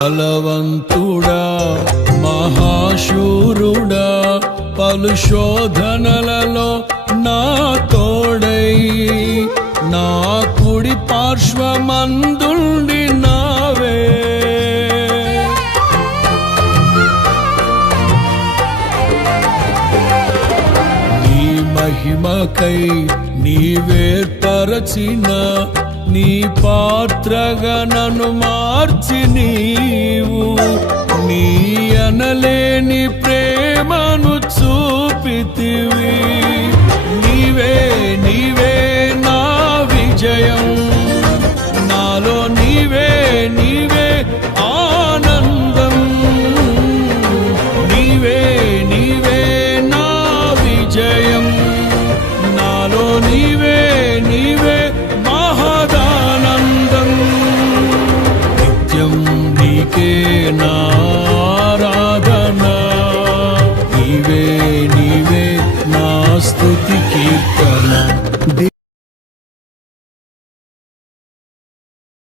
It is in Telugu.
బలవంతుడా మహాశూరుడా పలు శోధనలలో నా తోడై నా కుడి పార్శ్వమందుండి నావే నీ మహిమకై నీవేర్పరచిన నీ పాత్రగా నన్ను మార్చి నీవు నీ అనలేని ప్రేమను చూపితివి నీవే నీవే నా విజయం నాలో నీవే నీవే ఆనందం నీవే నీవే నా విజయం నాలో నీవే నీవే మహదానందం నిత్యం నీకే నా